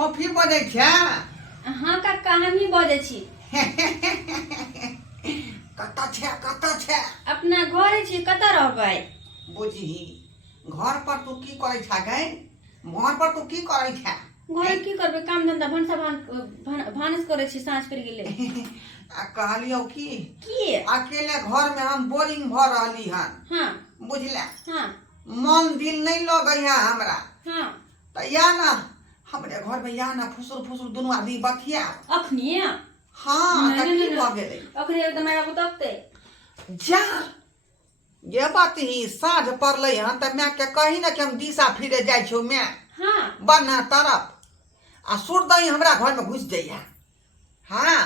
फफी बजे छे। हाँ काका हम ही बजे छी। कता छे अपना घरे छी, कत रहबै। बुझी घर पर तू की करे छा गई? घर पर तू की करे छा? घरे की करबै, काम धंधा भनसा भानस करे छी, साँझ पड़ गेले। आ कहलियो की की अकेले घर में हम बोरिंग भ रहली हन। हाँ बुझले? हाँ मन दिल नहीं लगे है हमरा। हाँ त या ना हमरे घर में या ना फुसुर फुसुर दोनों आदमी बतिया। अखनी हाँ त की भ गेलै? अखनी एकदम मेरा बुतकते जा ये बात ही साँझ पड़ले हन त मैं के कही ना कि हम दिशा फिरे जाय छौ मैं हाँ बन्ना तरफ आ सूरदई हमरा घर में घुस जाइया। हाँ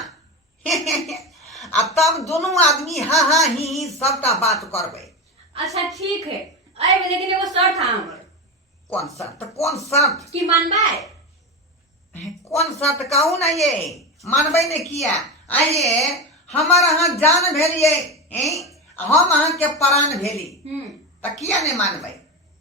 आ तब दोनों आदमी हाँ हाँ ही सबटा बात करबे। अच्छा ठीक है, अरे लेकिन एगो शर्त है हमर। कौन शर्त? कौन शर्त? की मानबै? कौन शर्त कहू ना ये मानबे ने किया। आइए हमार अहाँ जान भेलिए, हम अहाँ के प्राण भेली त किया नहीं मानबे?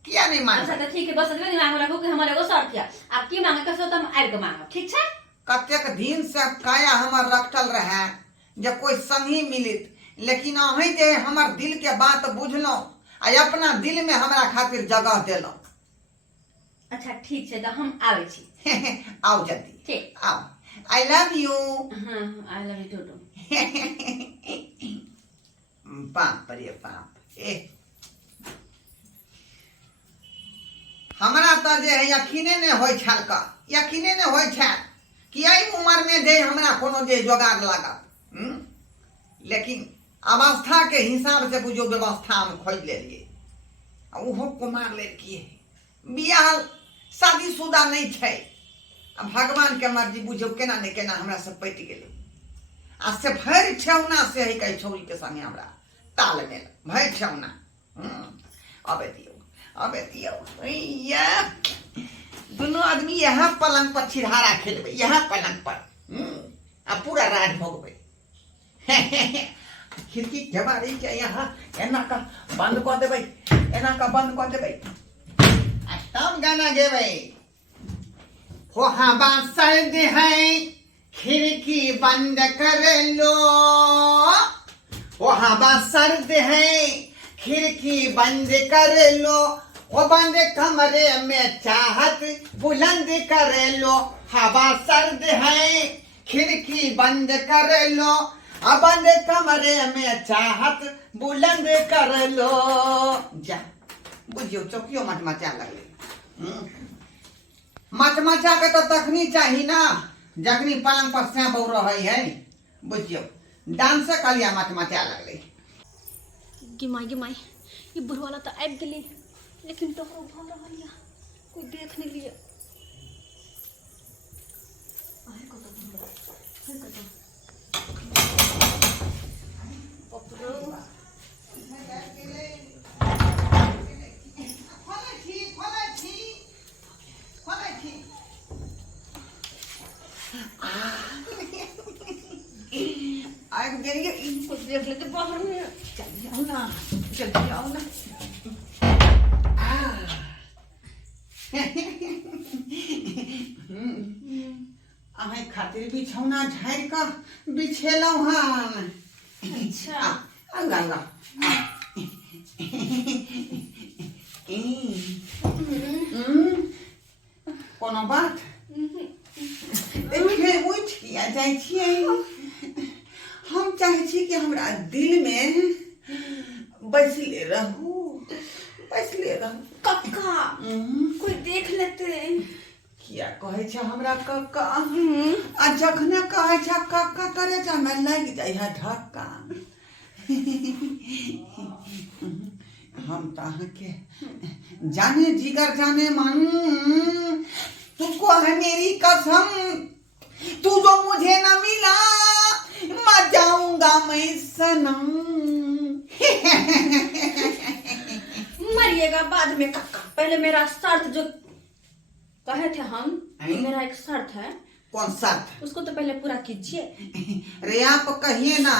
किया नहीं मानबे? अच्छा तो ठीक है, बस इतने दिमाग में रखो कि हमारे एगो शर्त है। आप की मांगे कसो तो हम आबि के मांगब, ठीक छै? कतेक दिन से काया हमार रखल रहे जे कोई संगी मिलित, लेकिन अहीं जे हमार दिल के बात बुझलो आ अपना दिल में हमरा खातिर जगह देलो। अच्छा ठीक छै, तो हम आबै छी। आओ जल्दी ठीक, आओ। आई लव यू। हाँ आई लव यू टू। बाप रे बाप, हमरा त जे यकीने ने होय छल का, यकीने ने होय छल कि एहि उम्र में जे हमरा कोनो जे जोगाड़ लागत। लेकिन अवस्था के हिसाब से बुझो व्यवस्था हम खोज लेलिए। ओहो कुमार लड़की है, बियाह शादीशुदा नहीं छै। भगवान के मर्जी बुझो केना ने केना हमरा से पट गेलै। आ से भरि ठेहुना से है कई छौरी के संगे हमरा तालमेल भरि ठेहुना। अबे दियो या दोनों आदमी यहाँ पलंग पर छिरहारा खेलबे, यहाँ पलंग पर आ पूरा रात भोगबे। खिड़की केवाड़ी के यहाँ एना का बंद कर देबै, एना का बंद कर देबै आ तब गाना गेबै। हो हवा सर्द है खिड़की बंद कर लो, हो हवा सर्द है खिड़की बंद कर लो, वो बंद कमरे में चाहत बुलंद कर लो। हवा सर्द है खिड़की बंद कर लो, अब बंद कमरे में चाहत बुलंद कर लो। जा बुझियो चौकियो मचमचा लगले। मचमचा के तो तखनी चाही ना जखनी पलंग पर से बहु रहे है। बुझियो डांस कलिया मचमचा लगले। गिमाई ये बुढ़वाला तो आबि गेली, लेकिन तोहरो भऽ रहल या कोई देख नहीं लिया। कुछ देख लेते बाहर में। जल्दी आओ ना, जल्दी आओ ना। अहे खातिर बिछौना झाड़ कर बिछेलौ हन। अच्छा अंगा कोनो बात देखिए उठ किया जाइ छियै। हम चाहे छी कि हमरा दिल में बैसले रहू, बैसले रहू। कक्का कोई देख लेते। किया कहे छ हमरा कक्का? आ जखने कहे छ कक्का करे छ में लग जाय है धक्का। हम तो के जाने जिगर जाने मन, तुमको है मेरी कसम, तू जो मुझे न मिला मर जाऊंगा मैं सनम। मरिएगा बाद में कक्का, पहले मेरा शर्त जो कहे थे हम, मेरा एक शर्त है। कौन शर्त? उसको तो पहले पूरा कीजिए। अरे आप कहिए ना,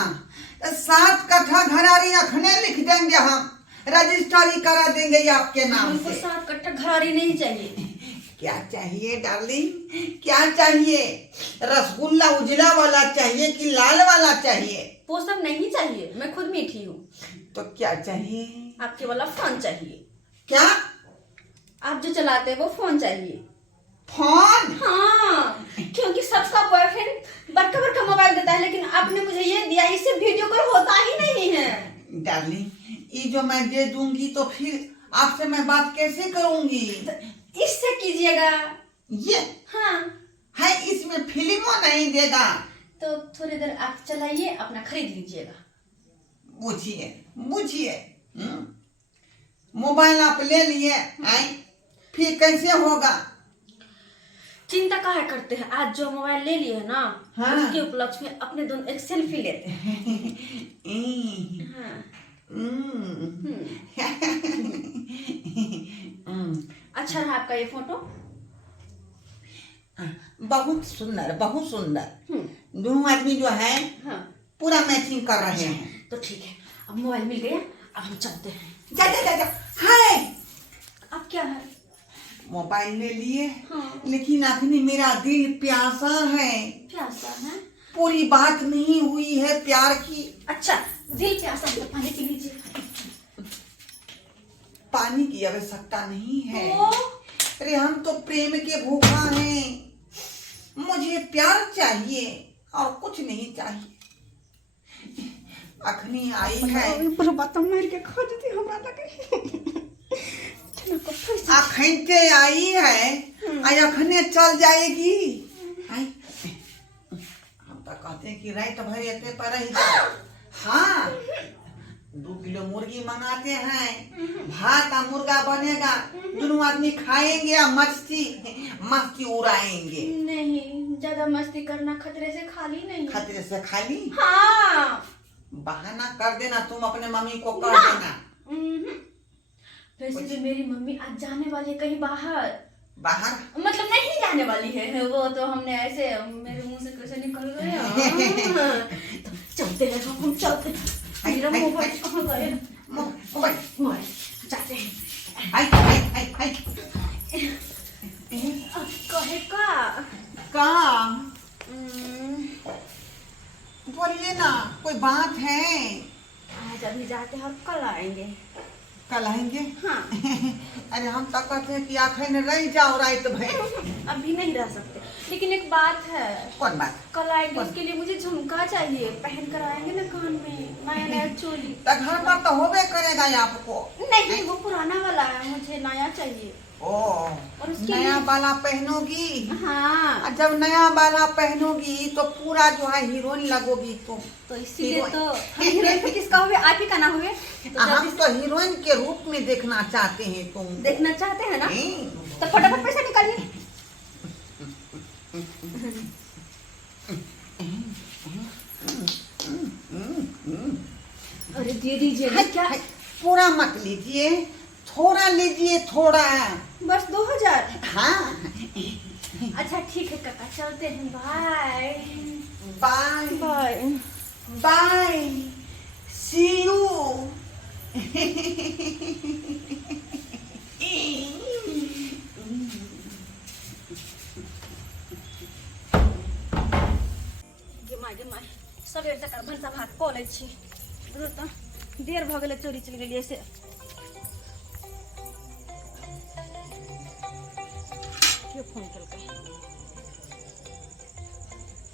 7 कट्ठा घरारी अखने लिख देंगे हम, रजिस्ट्री करा देंगे आपके नाम हमको से। 7 कट्ठा घरारी नहीं चाहिए। क्या चाहिए डार्लिंग, क्या चाहिए? रसगुल्ला उजला वाला चाहिए कि लाल वाला चाहिए? वो सब नहीं चाहिए, मैं खुद मीठी हूँ। तो क्या चाहिए? आपके वाला फोन चाहिए। क्या? आप जो चलाते हैं वो फोन चाहिए। फोन? हाँ, क्योंकि सबका बॉयफ्रेंड बड़का बड़का मोबाइल देता है, लेकिन आपने मुझे ये दिया, इससे वीडियो कॉल होता ही नहीं है। डार्लिंग, ये जो मैं दे दूंगी तो फिर आपसे मैं बात कैसे करूंगी? इससे कीजिएगा। ये? हाँ। है, इसमें फिल्मों नहीं देगा। तो थोड़ी देर आप चलाइए, अपना खरीद लीजिएगा। बुझिए बुझिए, मोबाइल आप ले लिए, फिर कैसे होगा? चिंता काहे करते हैं? आज जो मोबाइल ले लिए है ना, हाँ। उसके उपलक्ष्य में अपने दोनों एक सेल्फी लेते हैं। हाँ। अच्छा रहा आपका ये फोटो? बहुत सुंदर, बहुत सुंदर। दोनों आदमी जो है हाँ। पूरा मैचिंग कर रहे हैं। तो ठीक है, अब मोबाइल मिल गया, अब हम चलते हैं। जा जा जा जा। हाय, अब क्या है? मोबाइल ले लिए, हाँ। लेकिन अखनी मेरा दिल प्यासा है। प्यासा है? पूरी बात नहीं हुई है प्यार की। अच्छा, दिल प्यासा है तो पानी पी लीजिए। पानी की आवश्यकता नहीं है। ओ? अरे हम तो प्रेम के भूखा हैं। मुझे प्यार चाहिए और कुछ नहीं चाहिए। अखनी आई है, बात मार के खा देती हमरा लगे। अखनते आई है, अखने चल जाएगी। हम तो कहते हैं कि रात भर इतने पर ही जाओ। हाँ, 2 किलो मुर्गी मंगाते हैं, भात और मुर्गा बनेगा, दोनों आदमी खाएंगे और मस्ती उड़ाएंगे। नहीं, ज्यादा मस्ती करना खतरे से खाली नहीं। खतरे से खाली? हाँ। बहाना कर देना, तुम अपने मम्मी को कर ना। देना। वैसे तो मेरी मम्मी आज जाने वाली है कहीं बाहर। बाहर? मतलब नहीं जाने वाली है, वो तो हमने ऐसे मेरे मुंह से कैसे निकल गया। तो चलते हैं, हम चलते हैं। मेरा मोबाइल कहाँ गया? मोबाइल जाते हैं। हाय हाय हाय हाय। कहे का? बोलिए ना, कोई बात है? आज अभी जाते हैं और कल आएंगे। कल आएंगे? हाँ। अरे हम तो कहते हैं कि आखिर रह जाओ रात भर। अभी नहीं रह सकते, लेकिन एक बात है। कौन बात? कल आएंगे, उसके लिए मुझे झुमका चाहिए, पहन कर आएंगे ना कान में, नया नया चोली। तो घर पर तो होबे करेगा आपको। नहीं, वो पुराना वाला है, मुझे नया चाहिए। और उसके नया लिए- वाला पहनोगी? हाँ। और जब नया वाला पहनोगी तो पूरा जो है हीरोइन लगोगी तुम। तो इसीलिए तो हीरोइन फिर किसका हुए? आप ही का ना हुए? तो हम तो हीरोइन के रूप में देखना चाहते हैं तुम। देखना चाहते हैं ना? तो फटाफट पैसा निकालिए। अरे दे दीजिए ना। क्या? पूरा मत लीजिए, थोड़ा लीजिए, थोड़ा। बस 2000? हाँ। अच्छा ठीक है काका, चलते हैं। Bye bye bye bye, see you. गे माय सबेर तक भनसा भात कऽ लै छी। तो देर भऽ गेलै, चोरी चलि गेलियै से। क्यों फोन केलकै?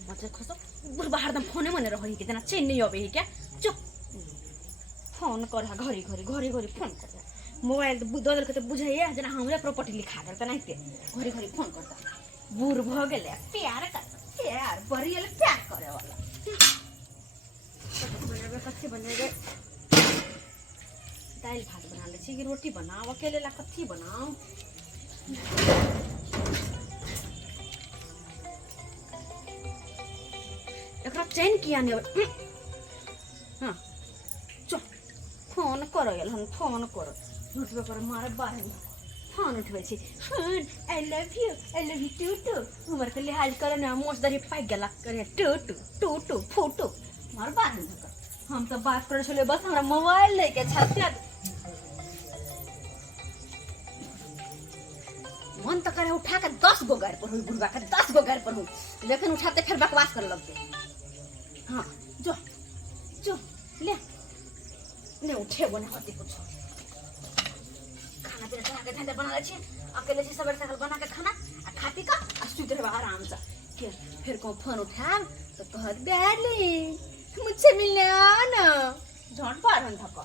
बच्चे खसो बुढ़बा हरदम फोने मने रही के जेना चैन नहीं अबे है क्या? चुप। फोन कर घड़ी घड़ी घड़ी घड़ी फोन कर। मोबाइल दल के तो बुझाइए जेना हमरे प्रॉपर्टी लिखा करता नहीं ते घड़ी घड़ी फोन करता। बूढ़ भ गेले, प्यार कर, प्यार बड़ी वाले प्यार करे वाला। कच्चे बनेगे दाल भात बना ले छी कि रोटी बनाओ? अकेले ला कथी बनाओ? एकरा चैन किया नहीं? हाँ चुप। फोन करो हम, फोन करो, झूठ पे करो मारे बारे में। फोन उठबै छी, phone I love you too too. हमर के लिहाज करे ना, मोच दरी पाक गेला करे two two two two photo मार बारे में। हम तो बात करे छले, बस हमरा मोबाइल लेके छत्या मन तो करे उठा के 10 गो गाड़ पर हुई बुढ़वा के 10 गो गाड़ पर हुई, लेकिन उठाते फिर बकवास कर लगते। हाँ जो जो ले ले उठे वो नहीं होती कुछ। खाना पीना चढ़ा के धंधे बना ले अकेले से सवेरे सकाल बना के खाना आ खा पी का आ सुत रहे आराम से। फिर को फोन उठाम तो कहत डार्लिंग मुझसे मिलने आ ना, झट पार हन थका।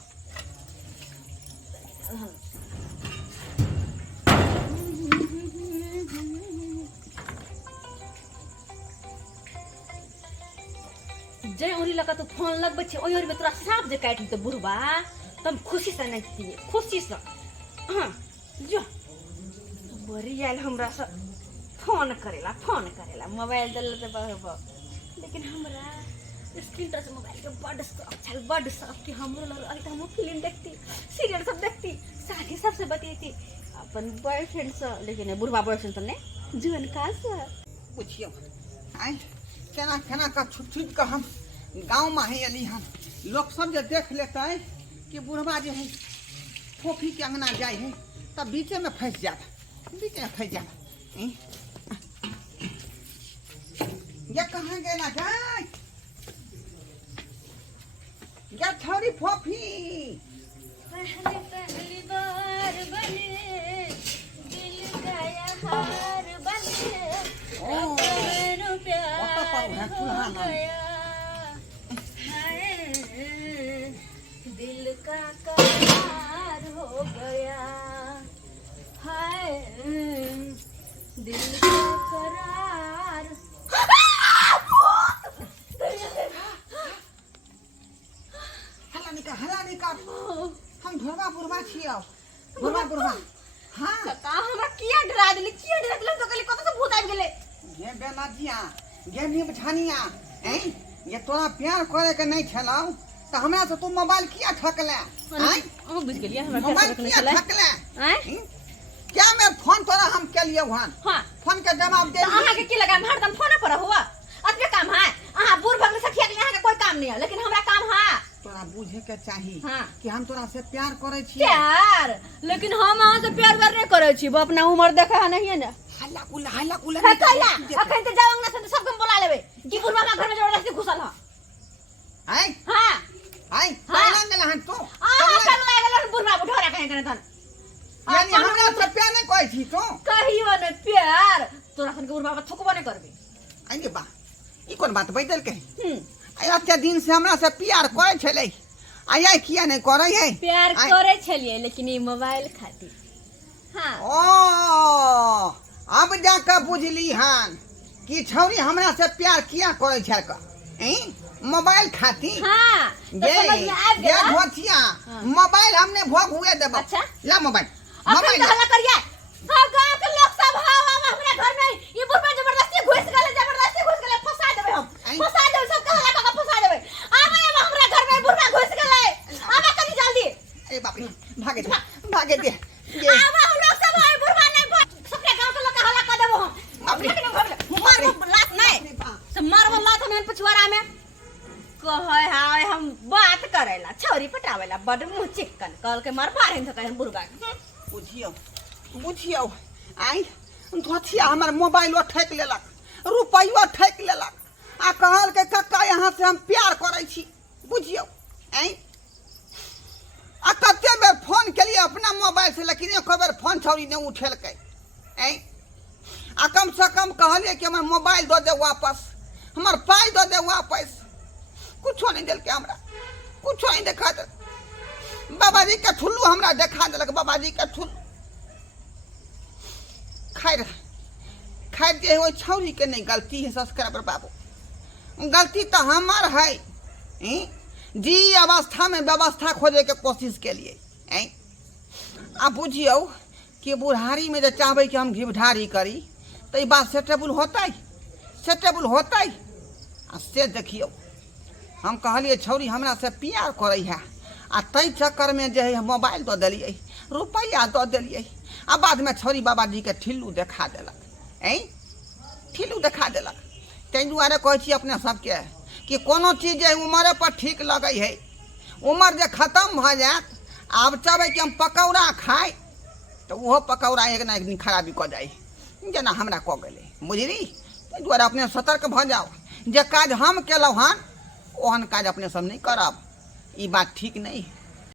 जय ओनी लगा तो फोन लगबे छे ओही में तोरा सांप जे काट तो बुढ़वा तब खुशी से नहीं दिए खुशी से। हां जो बड़ी आयल हमरा से फोन करेला मोबाइल दल दे बाबा, लेकिन हमरा स्क्रीन टच मोबाइल के बड़ शौक कि हमरो लग रही हम फिल्म देखती सीरियल सब देखती साथी सबसे बतियती अपन बॉयफ्रेंड से, लेकिन बुढ़वा बॉयफ्रेंड से नहीं जीवन का से पूछियो आई केना केना का छुट का हम गांव में है अली हम लोग सब जे देख लेता है कि बुढ़वा जो है फोफी के अंगना जाए है तब बीचे में फंस जाता ये कहाँ गए ना जाए या थोड़ी फोफी पहली बार बने दिल गया हार बने अपनो प्यार हो गया हाय दिल का करार हो गया हाय दिल का करार। हला निकाल हम ढोगा बुढ़वा छियो बुढ़वा हां का हमरा किया डरा दिले तो कली कत से भूत आबि गेले ये बेनाजिया ये निबझानिया ये तोरा प्यार करे के नहीं छलौ तो हमरा से तू मोबाइल किया ठकले हम बुझ गेलिए हमरा मोबाइल किया ठकले क्या मैं फोन तोरा हम के लिए वहां हां फोन के जवाब दे अहाँ के की लगा हरदम फोन पर हुआ अतबे काम है अहाँ बूढ़ भगल सखिया के यहाँ के कोई काम नहीं है, लेकिन हमरा काम है तोरा बुझे के चाहिए हाँ। कि हम तोरा से प्यार करे छी प्यार, लेकिन हम अहाँ से प्यार नहीं करे छी अपना उम्र देखा है नहीं है ना हल्ला कुला कहला अखन त जावंग ना से सब हम बुला लेबे कि बुढ़वा का घर में जबरदस्ती घुसल है आई हां पालन गेल हन तो आ कर लागल बुढ़वा बुढ़ा कहे करे तन यानी हमरा से प्यार नहीं कहै छी तो कहियो न प्यार तोरा सन के बुढ़वा थुकबो नहीं करबे आइए बा ई कोन बात बैठल के अच्छा दिन से हमरा से प्यार करे छले आय किया नहीं करे है प्यार करे छलिए लेकिन ई मोबाइल खातिर। हां ओ अब जाके बुझली हन कि छौरी हमरा से प्यार किया करे छै का मोबाइल खातिर। हां ये भोटिया मोबाइल हमने भोग हुए देब। अच्छा ला मोबाइल मोबाइल हल्ला करिए हां गांव के लोग सब हमरा घर में ई बुढ़वा जबरदस्ती घुस गेले फंसा देबे हम फंसा देबे सब कहला का फंसा देबे आबे हमरा घर में बुढ़वा घुस गेले आबे कनी जल्दी ए बाप रे भागे दे आबे हम लोग सब बुढ़वा नहीं सबके गांव के लोग हल्ला कर देबो हम लेकिन मारबो लात नहीं सब मारबो लात हम पछवाड़ा में कहे हाय हम बात करेला छौरी पटावेला बड़ मुंह चिकन कल के मार पारे न कहे बुढ़वा बुझियो आई धोथिया हमर मोबाइल ठेक लेलक रुपैया ठेक लेलक आ कहल के कक्का यहाँ से हम प्यार करे छी बुझियो आई आ कते बेर फोन केलिए अपना मोबाइल से लेकिन एक बेर फोन छौरी ने उठेलकै आई आ कम से कम कहलिए कि हमर मोबाइल दो दे वापस हमर पाई दो दे वापस कुछो नहीं देलकै हमरा कुछो नहीं देखा दे बाबाजी के ठुल्लू हमरा देखा देलक बाबाजी के ठुल्लू खैर जे वो छौरी के नहीं गलती है सब्सक्राइबर बाबू गलती तो हमार है जी अवस्था में व्यवस्था खोजे के कोशिश के लिए अब बुझियो कि बुढ़ारी में जो चाहबे कि हम घिबढारी करी तो ये बात सेटेबल होता आ से देखियो हम कहलिए छौरी हमरा से प्यार करे है आ तई चक्कर में जो है मोबाइल दो दिलिए रुपया दो दिलिए आ बाद में छौरी बाबाजी के ठिल्लू देखा देलक ठिल्लू देखा देलक ताहि दुआरे कहै छी अपने सबके कि कोनो चीज जे उम्र पर ठीक लगे है उम्र जे खत्म भ जात आब चाहबै कि हम पकौड़ा खाए तो वो पकौड़ा एक ना एक दिन खराबी कऽ जाए जेना हमरा कऽ गेलै बुझली। ताहि दुआरे अपने सतर्क भऽ जाओ, जे काज हम केलहुँ हन ओहन काज अपने सब नहीं करब, ई बात ठीक नहीं।